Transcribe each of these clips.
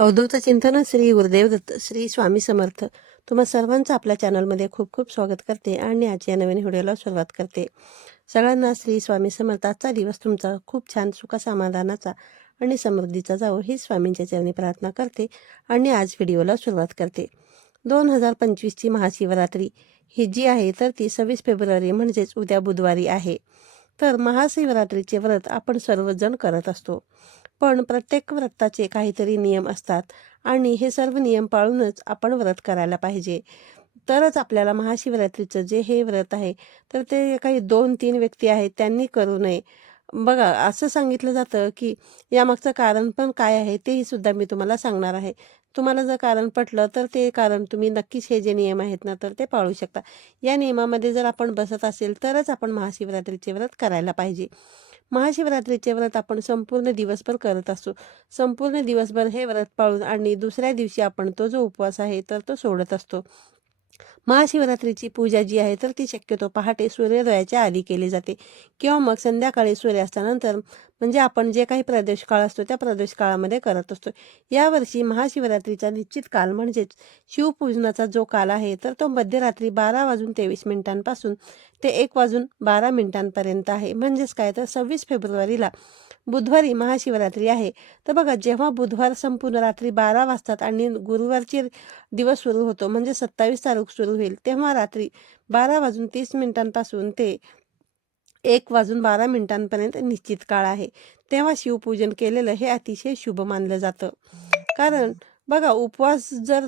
अवधूत चिंतन श्री गुरुदेव दत्त श्री स्वामी समर्थ. तुम्हा सर्वांचं आपल्या चॅनलमध्ये खूप खूप स्वागत करते आणि आजच्या नवीन व्हिडिओला सुरुवात करते. सगळ्यांना श्री स्वामी समर्थ. आजचा दिवस तुमचा खूप छान सुख समाधानाचा आणि समृद्धीचा जावो ही स्वामींच्या चरणी प्रार्थना करते आणि आज व्हिडिओला सुरुवात करते. 2025ची महाशिवरात्री ही जी आहे तर ती 26 फेब्रुवारी म्हणजेच उद्या बुधवारी आहे. तर महाशिवरात्रीचे व्रत आपण सर्वजण करत असतो, पण प्रत्येक व्रताचे काहीतरी नियम असतात आणि हे सर्व नियम पाळूनच आपण व्रत करायला पाहिजे. तरच आपल्याला महाशिवरात्रीचं जे हे व्रत आहे तर ते काही 2-3 व्यक्ती आहेत त्यांनी करू नये. बघा, असं सांगितलं जातं की यामागचं कारण पण काय आहे तेही सुद्धा मी तुम्हाला सांगणार आहे. तुम्हाला जर कारण पटलं तर ते कारण तुम्ही नक्कीच हे जे नियम आहेत ना तर ते पाळू शकता. या नियमामध्ये जर आपण बसत असेल तरच आपण महाशिवरात्रीचे व्रत करायला पाहिजे. महाशिवरात्रीचे व्रत आपण संपूर्ण दिवसभर करत असतो. संपूर्ण दिवसभर हे व्रत पाळून आणि दुसऱ्या दिवशी आपण तो जो उपवास आहे तर तो सोडत असतो. महाशिवरात्रीची पूजा जी आहे तर ती शक्यतो पहाटे सूर्योदयाच्या आधी केली जाते किंवा मग संध्याकाळी सूर्यास्तानंतर, म्हणजे आपण जे काही प्रदोष काळ असतो त्या प्रदोष काळामध्ये करत असतो. यावर्षी महाशिवरात्रीचा निश्चित काल म्हणजेच शिवपूजनाचा जो काल आहे तर तो मध्यरात्री 12:23 ते 1:12 आहे. म्हणजेच काय तर 26 फेब्रुवारीला बुधवारी महाशिवरात्री आहे. तर बघा, जेव्हा बुधवार संपूर्ण रात्री 12 वाजतात आणि गुरुवारची दिवस सुरू होतो म्हणजे 27 तारीख सुरू होईल, तेव्हा रात्री 12:30 ते 1:12 निश्चित काळ आहे. तेव्हा शिवपूजन केलेलं हे अतिशय शुभ मानलं जातं. कारण बघा, उपवास जर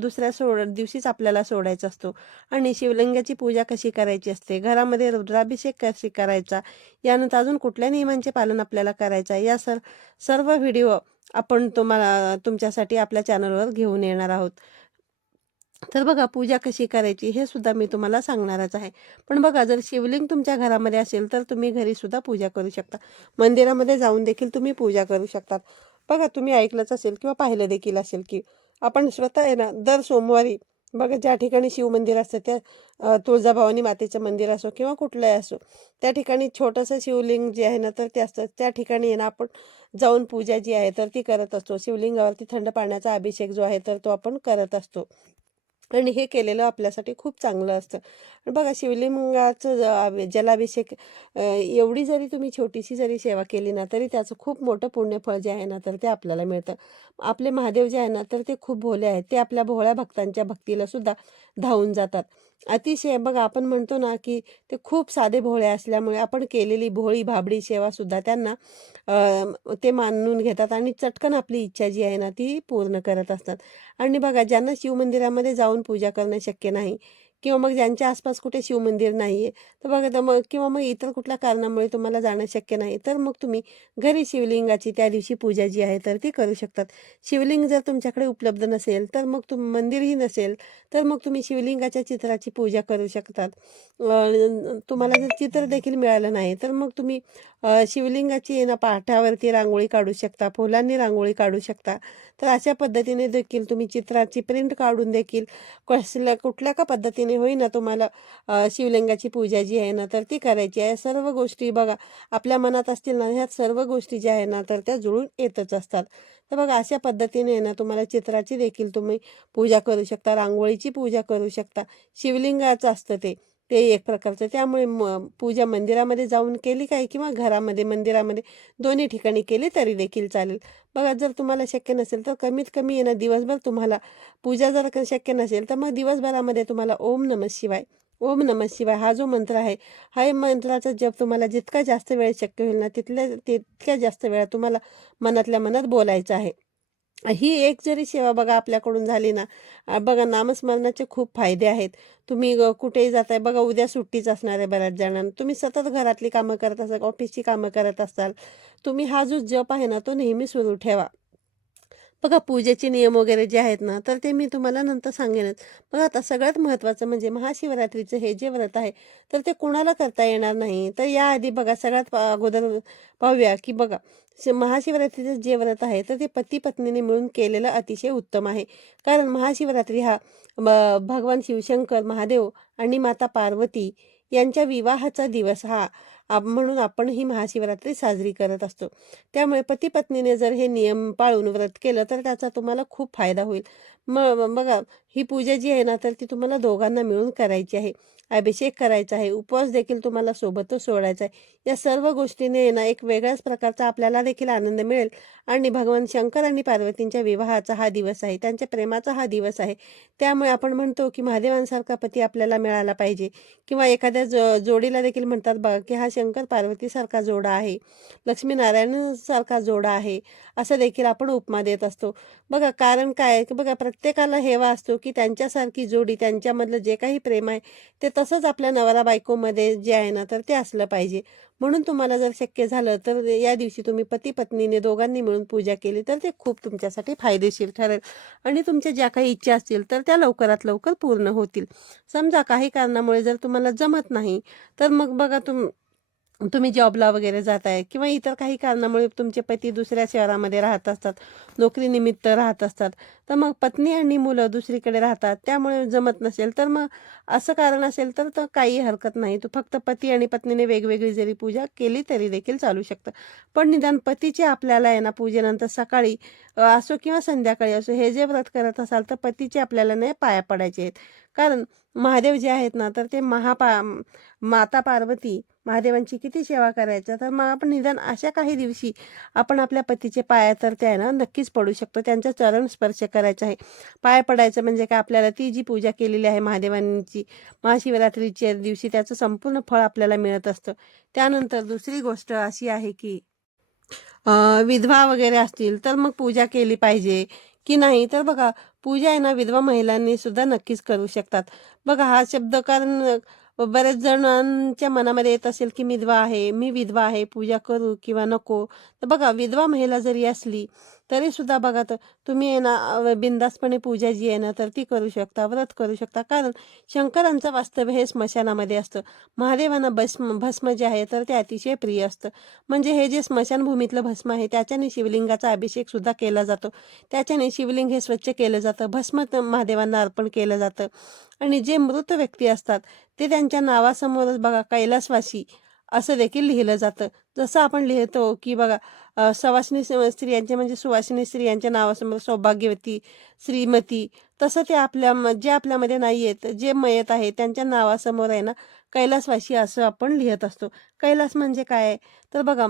दुसऱ्या दिवशीच आपल्याला सोडायचा असतो आणि शिवलिंगाची पूजा कशी करायची असते, घरामध्ये रुद्राभिषेक कशी करायचा, यानंतर अजून कुठल्या नियमांचे पालन आपल्याला करायचं आहे, या सर्व व्हिडिओ आपण तुमच्यासाठी आपल्या चॅनलवर घेऊन येणार आहोत. तर बघा, पूजा कशी करायची हे सुद्धा मी तुम्हाला सांगणारच आहे. पण बघा, जर शिवलिंग तुमच्या घरामध्ये असेल तर तुम्ही घरी सुद्धा पूजा करू शकता. मंदिरामध्ये जाऊन देखील तुम्ही पूजा करू शकतात. बघा, तुम्ही ऐकलंच असेल किंवा पाहिलं देखील असेल की आपण स्वतः आहे ना दर सोमवारी, बघा, ज्या ठिकाणी शिवमंदिर असतं त्या तुळजाभवानी मातेचं मंदिर असो किंवा कुठलंही असो, त्या ठिकाणी छोटंसं शिवलिंग जे आहे ना तर ते असतं. त्या ठिकाणी आहे ना आपण जाऊन पूजा जी आहे तर ती करत असतो. शिवलिंगावरती थंड पाण्याचा अभिषेक जो आहे तर तो आपण करत असतो आणि हे केलेलं आपल्यासाठी खूप चांगलं असतं. आणि बघा, शिवलिंगाचं जलाभिषेक एवढी जरी तुम्ही छोटीशी जरी सेवा केली ना तरी त्याचं खूप मोठं पुण्यफळ जे आहे ना तर ते आपल्याला मिळतं. आपले महादेव जे आहे ना तर ते खूप भोले आहेत. ते आपल्या भोळ्या भक्तांच्या भक्तीला सुद्धा धावून जातात. अतिशय बघा, आपण म्हणतो ना की ते खूप साधे भोळे असल्यामुळे आपण केलेली भोळी भाबडी सेवा सुद्धा त्यांना ते मानून घेतात आणि चटकन आपली इच्छा जी आहे ना ती पूर्ण करत असतात. आणि बघा, ज्यांना शिवमंदिरामध्ये जाऊन पूजा करणं शक्य नाही किंवा मग ज्यांच्या आसपास कुठे शिवमंदिर नाही आहे, तर बघा, तर मग किंवा मग इतर कुठल्या कारणामुळे तुम्हाला जाणं शक्य नाही, तर मग तुम्ही घरी शिवलिंगाची त्या दिवशी पूजा जी आहे तर ती करू शकतात. शिवलिंग जर तुमच्याकडे उपलब्ध नसेल तर मग मंदिरही नसेल तर मग तुम्ही शिवलिंगाच्या चित्राची पूजा करू शकतात. तुम्हाला जर चित्र देखील मिळालं नाही तर मग तुम्ही शिवलिंगाची आहे ना पाठावरती रांगोळी काढू शकता, फुलांनी रांगोळी काढू शकता. तर अशा पद्धतीने देखील तुम्ही चित्राची प्रिंट काढून देखील कुठल्या का पद्धतीने होईना तुम्हाला शिवलिंगाची पूजा जी आहे ना तर ती करायची आहे. सर्व गोष्टी बघा आपल्या मनात असतील ना, ह्या सर्व गोष्टी ज्या आहे ना तर त्या जुळून येतच असतात. तर बघा, अशा पद्धतीने आहे ना तुम्हाला चित्राची देखील तुम्ही पूजा करू शकता, रांगोळीची पूजा करू शकता. शिवलिंगाचं असतं ते ते एक प्रकारचं. त्यामुळे पूजा मंदिरामध्ये जाऊन केली काय किंवा घरामध्ये मंदिरामध्ये दोन्ही ठिकाणी केली तरी देखील चालेल. बघा, जर तुम्हाला शक्य नसेल तर कमीत कमी आहे ना दिवसभर तुम्हाला पूजा जर शक्य नसेल तर मग दिवसभरामध्ये तुम्हाला ओम नमः शिवाय, ओम नमः शिवाय हा जो मंत्र आहे, हा मंत्राचा जप तुम्हाला जितका जास्त वेळ शक्य होईल ना तितक्या जास्त वेळा तुम्हाला मनातल्या मनात बोलायचं आहे. ही एक जरी सेवा बघा आपल्याकडून झाली ना, बघा, नामस्मरणाचे खूप फायदे आहेत. तुम्ही कुठेही जाताय, बघा उद्या सुट्टीच असणार आहे बऱ्याच जणांना, तुम्ही सतत घरातली कामं करत असाल, ऑफिसची कामं करत असाल, तुम्ही हा जो जप आहे ना तो नेहमी सुरू ठेवा. बघा, पूजेचे नियम वगैरे जे आहेत ना तर ते मी तुम्हाला नंतर सांगेनच. बघा, आता सगळ्यात महत्त्वाचं म्हणजे महाशिवरात्रीचं हे जे व्रत आहे तर ते कुणाला करता येणार नाही. तर याआधी बघा, सगळ्यात अगोदर पाहूया की बघा, महाशिवरात्रीचं जे व्रत आहे तर ते पती पत्नीने मिळून केलेलं अतिशय उत्तम आहे. कारण महाशिवरात्री हा भगवान शिवशंकर महादेव आणि माता पार्वती यांच्या विवाहाचा दिवस हा म्हणून आपण ही महाशिवरात्री साजरी करत असतो. त्यामुळे पती पत्नीने जर हे नियम पाळून व्रत केलं तर त्याचा तुम्हाला खूप फायदा होईल. बघा, ही पूजा जी आहे ना तर ती तुम्हाला दोघांना मिळून करायची आहे. अभिषेक करायचा आहे, उपवास देखील तुम्हाला सोबतच सोडायचा आहे. या सर्व गोष्टीने ना एक वेगळ्याच प्रकारचा आपल्याला देखील आनंद मिळेल आणि भगवान शंकर आणि पार्वतींच्या विवाहाचा हा दिवस आहे, त्यांच्या प्रेमाचा हा दिवस आहे. त्यामुळे आपण म्हणतो की महादेवांसारखा पती आपल्याला मिळाला पाहिजे किंवा एखाद्या जोडीला देखील म्हणतात बघा की हा शंकर पार्वतीसारखा जोडा आहे, लक्ष्मीनारायणसारखा जोडा आहे, असं देखील आपण उपमा देत असतो. बघा कारण काय आहे की बघा प्रत्येकाला हेवा असतो की त्यांच्यासारखी जोडी, त्यांच्यामधलं जे काही प्रेम आहे ते तसंच आपल्या नवरा बायकोमध्ये जे आहे ना तर ते असलं पाहिजे. म्हणून तुम्हाला जर शक्य झालं तर या दिवशी तुम्ही पती पत्नीने दोघांनी मिळून पूजा केली तर ते खूप तुमच्यासाठी फायदेशीर ठरेल आणि तुमच्या ज्या काही इच्छा असतील तर त्या लवकरात लवकर पूर्ण होतील. समजा काही कारणामुळे जर तुम्हाला जमत नाही तर मग बघा तुम्ही जॉबला वगैरे जाताय किंवा इतर काही कारणामुळे तुमचे पती दुसऱ्या शहरामध्ये राहत असतात, नोकरीनिमित्त राहत असतात, तर मग पत्नी आणि मुलं दुसरीकडे राहतात, त्यामुळे जमत नसेल तर मग असं कारण असेल तर काही हरकत नाही. तो फक्त पती आणि पत्नीने वेगवेगळी जरी पूजा केली तरी देखील चालू शकतं. पण निदान पतीचे आपल्याला आहे ना पूजेनंतर सकाळी असो किंवा संध्याकाळी असो हे जे व्रत करत असाल तर पतीचे आपल्याला नाही पाया पडायचे आहेत. कारण महादेव जे आहेत ना तर ते माता पार्वती महादेवांची किती सेवा करायच्या, तर मग आपण निदान अशा काही दिवशी आपण आपल्या पतीचे पाया तर ते आहे ना नक्कीच पडू शकतो. त्यांचा चरण स्पर्श करायचा आहे. पाया पडायचं म्हणजे काय, आपल्याला ती जी पूजा केलेली आहे महादेवांची महाशिवरात्रीच्या दिवशी त्याचं संपूर्ण फळ आपल्याला मिळत असतं. त्यानंतर दुसरी गोष्ट अशी आहे की विधवा वगैरे असतील तर मग पूजा केली पाहिजे की नाही, तर बघा पूजा आहे ना विधवा महिलांनी सुद्धा नक्कीच करू शकतात. बघा हा शब्द कारण बऱ्याच जणांच्या मनामध्ये येत असेल की मी विधवा आहे, पूजा करू किंवा नको. तर बघा विधवा महिला जरी असली तरी सुद्धा बघा तर तुम्ही आहे ना बिनधास्तपणे पूजा जी आहे ना तर ती करू शकता, व्रत करू शकता. कारण शंकरांचं वास्तव्य हे स्मशानामध्ये असतं. महादेवांना भस्म जे आहे तर ते अतिशय प्रिय असतं. म्हणजे हे जे स्मशानभूमीतलं भस्म आहे त्याच्याने शिवलिंगाचा अभिषेक सुद्धा केला जातो. त्याच्याने शिवलिंग हे स्वच्छ केलं जातं, भस्म महादेवांना अर्पण केलं जातं. आणि जे मृत व्यक्ती असतात ते त्यांच्या नावासमोरच बघा कैलासवासी असं देखील लिहिलं जातं. जसं आपण लिहितो की बघा सवाष्णी स्त्रियांचे म्हणजे सुवासिनी स्त्रियांच्या नावासमोर सौभाग्यवती, श्रीमती, तसं ते जे आपल्यामध्ये नाही आहेत, जे मयत आहे त्यांच्या नावासमोर आहे ना कैलासवासी असं आपण लिहत असतो. कैलास म्हणजे काय आहे? तर बघा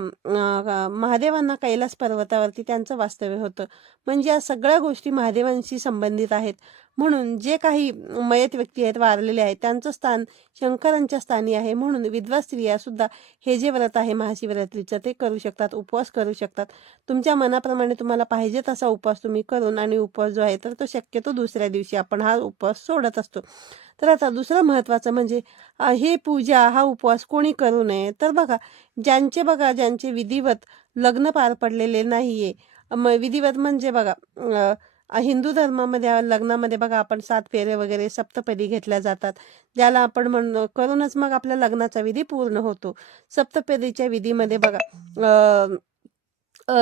महादेवांना कैलास पर्वतावरती त्यांचं वास्तव्य होतं. म्हणजे या सगळ्या गोष्टी महादेवांशी संबंधित आहेत. म्हणून जे काही मयत व्यक्ती आहेत, वारलेले आहेत, त्यांचं स्थान शंकरांच्या स्थानी आहे. म्हणून विधवा स्त्रिया सुद्धा हे जे व्रत आहे महाशिवरात्रीचं ते करू शकतात, उपवास करू शकतात. तुमच्या मनाप्रमाणे तुम्हाला पाहिजे तसा उपवास तुम्ही करून आणि उपवास जो आहे तर तो शक्यतो दुसऱ्या दिवशी आपण हा उपवास सोडत असतो. तर आता दुसरं महत्त्वाचं म्हणजे हे पूजा, हा उपवास कोणी करू नये. तर ज्यांचे विधिवत लग्न पार पडलेले नाहीये. विधिवत म्हणजे बघा हिंदू धर्मामध्ये लग्नामध्ये बघा आपण 7 फेरे वगैरे सप्तपदी घेतल्या जातात. ज्याला आपण करूनच मग आपल्या लग्नाचा विधी पूर्ण होतो. सप्तपदीच्या विधीमध्ये बघा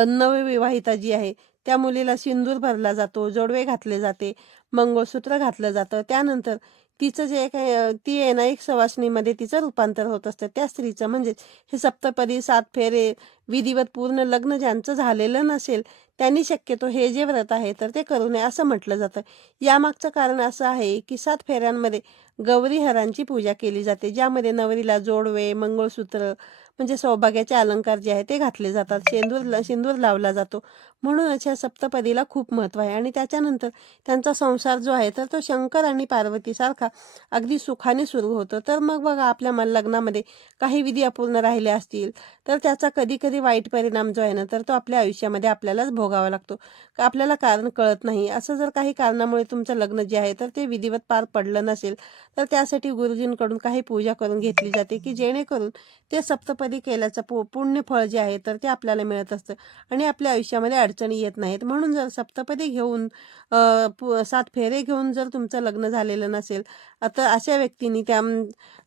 नवविवाहिता जी आहे त्या मुलीला सिंदूर भरला जातो, जोडवे घातले जाते, मंगळसूत्र घातलं जातं. त्यानंतर तिचं जे काही ती आहे ना एक सवासणीमध्ये तिचं रूपांतर होत असतं. त्या स्त्रीचं म्हणजे हे सप्तपदी, 7 फेरे, विधिवत पूर्ण लग्न ज्यांचं झालेलं नसेल त्यांनी शक्यतो हे जे व्रत आहे तर ते करू नये असं म्हटलं जातं. यामागचं कारण असं आहे की 7 फेऱ्यांमध्ये गौरीहरांची पूजा केली जाते, ज्यामध्ये नवरीला जोडवे, मंगळसूत्र म्हणजे सौभाग्याचे अलंकार जे आहे ते घातले जातात, सिंदूर लावला जातो. म्हणूनच ह्या सप्तपदीला खूप महत्त्व आहे. आणि त्याच्यानंतर त्यांचा संसार जो आहे तर तो शंकर आणि पार्वतीसारखा अगदी सुखाने सुरू होतो. तर मग बघा आपल्या लग्नामध्ये काही विधी अपूर्ण राहिले असतील तर त्याचा कधी कधी वाईट परिणाम जो आहे ना तर तो आपल्या आयुष्यामध्ये आपल्यालाच भोगावा लागतो. आपल्याला कारण कळत नाही. असं जर काही कारणामुळे तुमचं लग्न जे आहे तर ते विधिवत पार पडलं नसेल तर त्यासाठी गुरुजींकडून काही पूजा करून घेतली जाते की जेणेकरून ते सप्तपदी केल्याचं पुण्य फळ जे आहे तर ते आपल्याला मिळत असतं आणि आपल्या आयुष्यामध्ये अडचणी येत नाहीत. म्हणून जर सप्तपदी घेऊन 7 फेरे घेऊन जर तुमचं लग्न झालेलं नसेल तर अशा व्यक्तींनी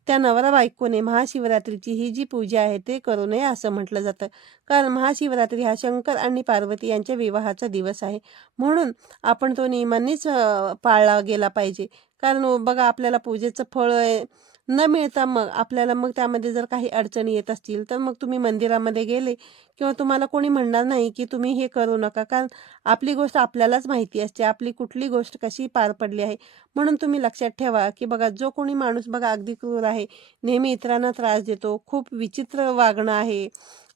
त्या नवरा बायकोने महाशिवरात्रीची ही जी पूजा आहे ते करू नये असं म्हटलं जातं. कारण महाशिवरात्री हा शंकर आणि पार्वती यांच्या विवाहाचा दिवस आहे. म्हणून आपण तो नियमांनीच पाळला गेला पाहिजे. कारण बघा आपल्याला पूजेचं फळ न मिळता मग आपल्याला मग त्यामध्ये जर काही अडचणी येत असतील तर मग तुम्ही मंदिरामध्ये गेले किंवा तुम्हाला कोणी म्हणणार नाही की तुम्ही हे करू नका, कारण आपली गोष्ट आपल्यालाच माहिती असते, आपली कुठली गोष्ट कशी पार पडली आहे. म्हणून तुम्ही लक्षात ठेवा की बघा, जो कोणी माणूस बघा अगदी क्रूर आहे, नेहमी इतरांना त्रास देतो, खूप विचित्र वागणं आहे,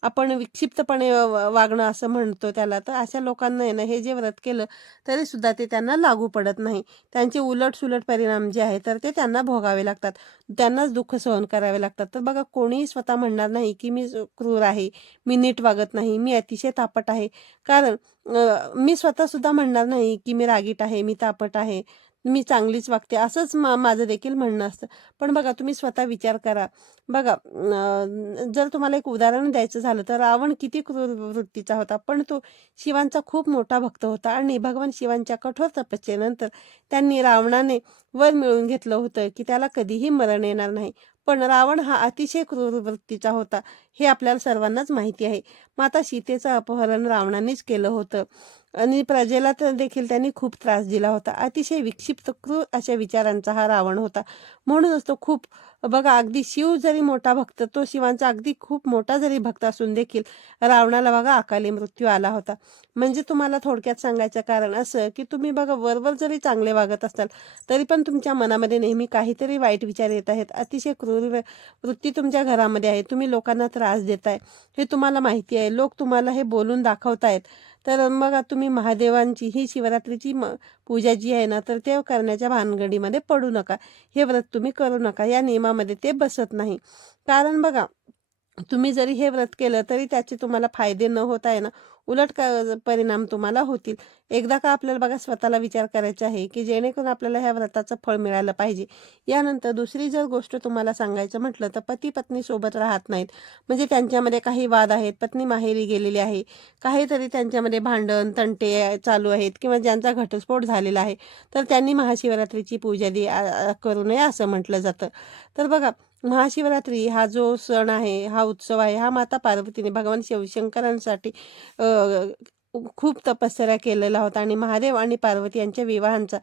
आपण विक्षिप्तपणे वागणं असं म्हणतो त्याला, तर अशा लोकांना आहे ना, हे जे व्रत केलं तरी सुद्धा ते त्यांना लागू पडत नाही. त्यांचे उलट-सुलट परिणाम जे आहेत तर ते त्यांना भोगावे लागतात. त्यांनाच दुःख सहन करावे लागतात. तर बघा, कोणीही स्वतः म्हणणार नाही की मी क्रूर आहे, मी नीट वागत नाही, मी अतिशय तापट आहे. कारण मी स्वतः सुद्धा म्हणणार नाही की मी रागीट आहे, मी तापट आहे, मी चांगलीच वागते, असंच माझं देखील म्हणणं असतं. पण बघा, तुम्ही स्वतः विचार करा. बघा, जर तुम्हाला एक उदाहरण द्यायचं झालं तर रावण किती क्रूर वृत्तीचा होता, पण तो शिवांचा खूप मोठा भक्त होता आणि भगवान शिवांच्या कठोर तपस्येनंतर त्यांनी रावणाने वर मिळवून घेतलं होतं की त्याला कधीही मरण येणार नाही. पण रावण हा अतिशय क्रूर वृत्तीचा होता, हे आपल्याला सर्वांनाच माहिती आहे. माता सीतेचं अपहरण रावणानेच केलं होतं आणि प्रजेला तर देखील त्यांनी खूप त्रास दिला होता. अतिशय विक्षिप्त क्रूर अशा विचारांचा हा रावण होता. म्हणूनच तो खूप, बघा, अगदी शिव जरी मोठा भक्त, तो शिवांचा अगदी खूप मोठा जरी भक्त असून देखील रावणाला बघा अकाली मृत्यू आला होता. म्हणजे तुम्हाला थोडक्यात सांगायचं कारण असं की तुम्ही बघा, वरवर जरी चांगले वागत असाल तरी पण तुमच्या मनामध्ये नेहमी काहीतरी वाईट विचार येत आहेत. अतिशय क्रूर वृत्ती तुमच्या घरामध्ये आहे. तुम्ही लोकांना त्रास देताय, हे तुम्हाला माहिती आहे. लोक तुम्हाला हे बोलून दाखवतायत. तर मग तुम्ही महादेवांची ही शिवरात्रीची पूजा जी आहे ना, तर ते करण्याच्या भानगडीमध्ये पडू नका. हे व्रत तुम्ही करू नका. या नियमामध्ये ते बसत नाही. कारण बघा, तुम्ही जरी हे व्रत केलं तरी त्याचे तुम्हाला फायदे न होता आहे ना, उलट परिणाम तुम्हाला होतील. एकदा का आपल्याला बघा स्वतःला विचार करायचा आहे की जेणेकरून आपल्याला ह्या व्रताचं फळ मिळालं पाहिजे. यानंतर दुसरी जर गोष्ट तुम्हाला सांगायचं म्हटलं तर पती पत्नी सोबत राहत नाहीत, म्हणजे त्यांच्यामध्ये काही वाद आहेत, पत्नी माहेरी गेलेली आहे, काहीतरी त्यांच्यामध्ये भांडण तंटे चालू आहेत किंवा ज्यांचा घटस्फोट झालेला आहे, तर त्यांनी महाशिवरात्रीची पूजा करू नये असं म्हटलं जातं. तर बघा, महाशिवरात्री हा जो सण आहे, हा उत्सव आहे, हा माता पार्वतीने भगवान शिवशंकरांसाठी खूप तपश्चर्या केलेला होता आणि महादेव आणि पार्वती यांच्या विवाहांचा,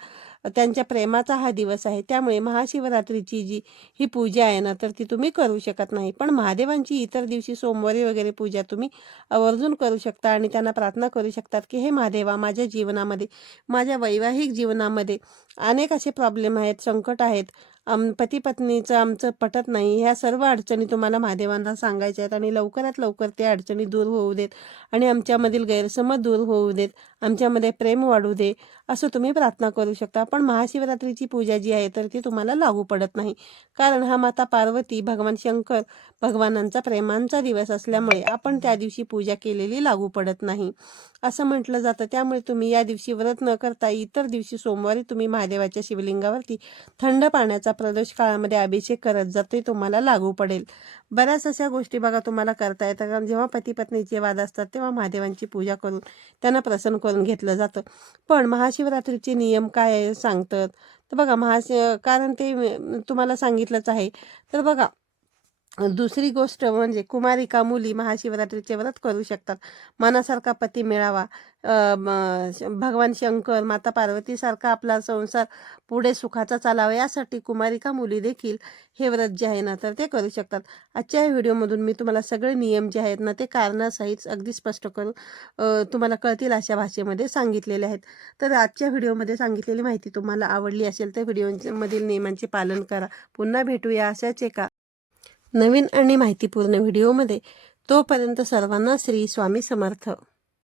त्यांच्या प्रेमाचा हा दिवस आहे. त्यामुळे महाशिवरात्रीची जी ही पूजा आहे ना, तर ती तुम्ही करू शकत नाही. पण महादेवांची इतर दिवशी सोमवारी वगैरे पूजा तुम्ही आवर्जून करू शकता आणि त्यांना प्रार्थना करू शकतात की हे महादेवा, माझ्या जीवनामध्ये, माझ्या वैवाहिक जीवनामध्ये अनेक असे प्रॉब्लेम आहेत, संकट आहेत, पती पत्नीचं आमचं पटत नाही, ह्या सर्व अडचणी तुम्हाला महादेवांना सांगायच्या आहेत आणि लवकरात लवकर त्या अडचणी दूर होऊ देत आणि आमच्यामधील गैरसमज दूर होऊ देत, आमच्यामध्ये प्रेम वाढू दे, असं तुम्ही प्रार्थना करू शकता. पण महाशिवरात्रीची पूजा जी आहे तर ती तुम्हाला लागू पडत नाही. कारण हा माता पार्वती, भगवान शंकर, भगवानांचा प्रेमांचा दिवस असल्यामुळे आपण त्या दिवशी पूजा केलेली लागू पडत नाही असं म्हटलं जातं. त्यामुळे तुम्ही या दिवशी व्रत न करता इतर दिवशी सोमवारी तुम्ही महादेवाच्या शिवलिंगावरती थंड पाण्याचा प्रदोष काळामध्ये अभिषेक करत जा, ते तुम्हाला लागू पडेल. बऱ्याच अशा गोष्टी बघा तुम्हाला करता येतात. कारण जेव्हा पती पत्नीचे वाद असतात तेव्हा महादेवांची पूजा करून त्यांना प्रसन्न करून घेतलं जातं. पण महाशिवरात्रीचे नियम काय सांगतात तर बघा, कारण ते तुम्हाला सांगितलंच आहे. तर बघा, दुसरी गोष्ट म्हणजे कुमारिका मुली महाशिवरात्रीचे व्रत करू शकतात. मनासारखा पती मिळावा, भगवान शंकर, माता पार्वतीसारखा आपला संसार पुढे सुखाचा चालावा, यासाठी कुमारिका मुली देखील हे व्रत जे आहे ना तर ते करू शकतात. आजच्या या व्हिडिओमधून मी तुम्हाला सगळे नियम जे आहेत ना ते कारणासहित अगदी स्पष्ट करून तुम्हाला कळतील अशा भाषेमध्ये सांगितलेले आहेत. तर आजच्या व्हिडिओमध्ये सांगितलेली माहिती तुम्हाला आवडली असेल तर व्हिडिओमधील नियमांचे पालन करा. पुन्हा भेटूया अशाच एका नवीन आणि माहितीपूर्ण व्हिडिओमध्ये. तोपर्यंत सर्वांना श्री स्वामी समर्थ.